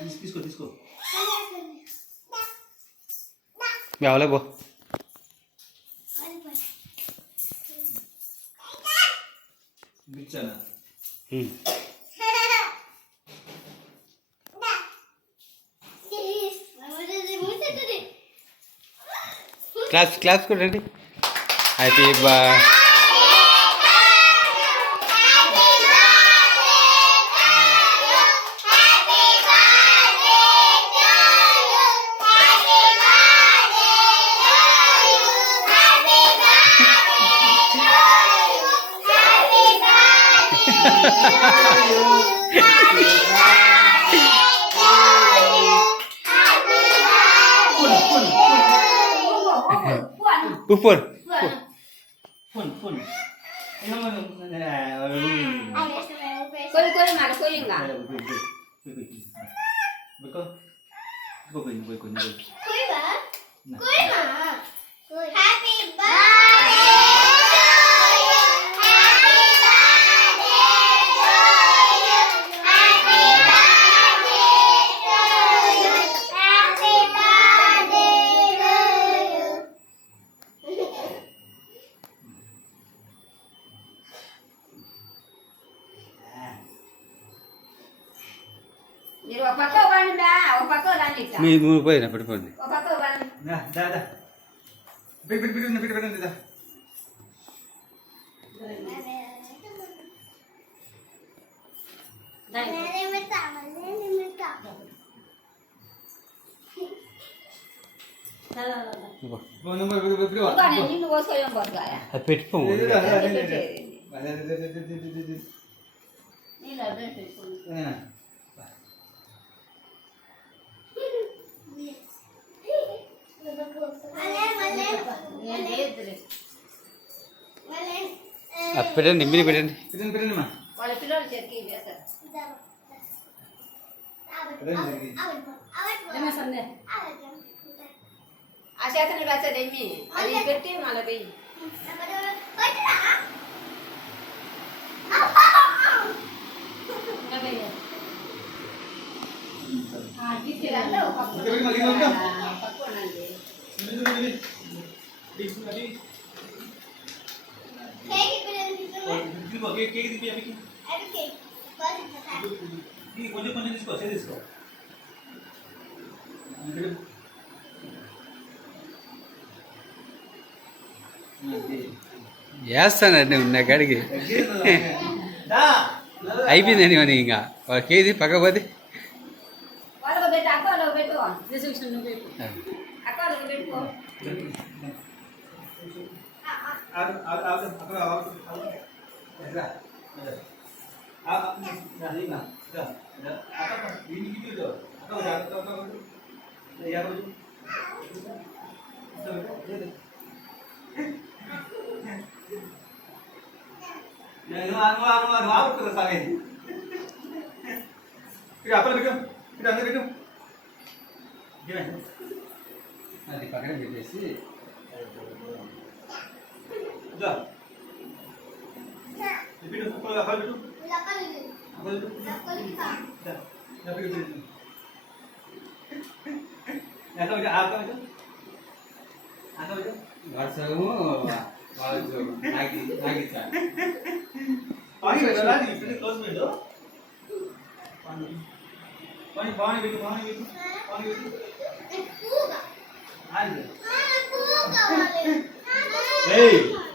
తీసుకో తీసుకో ఎవలే పో బిచ్చానా క్లాస్ కొట్టండి happy birthday Pun. Koi mà koi enggak? Betul. Koi ba? Koi ma. Happy Jadi apa kau ban dah? Apa kau lanjut dah? మీ మూడు పోయినా పడిపోయింది Apa kau ban? Nah, dah. Bikin dah. Bukan yang ini bos kau yang buat gak ya? అది పెట్టుకోము Ini lah dah అది పెట్టండి మీరు పెట్టండి Bikin mah. Kalau pilih jadi biasa. Jangan sande. Asyik tu ni baca demi. Adi kerti malah beri. Apa ya? Kita dah tahu. Apa pun nanti. కొంచెం తీసుకో వేస్తానండి ఉన్న కాడికి అయిపోయిందండి మన ఇంకా ఒక KG పక్కపోతే Kalau beda aku kalau beda. Resolution nu beda. Aku kalau beda. అది పక్కన పెట్టేసి వాట్సాప్ వాళ్ళు నాగిస్తారు Hey!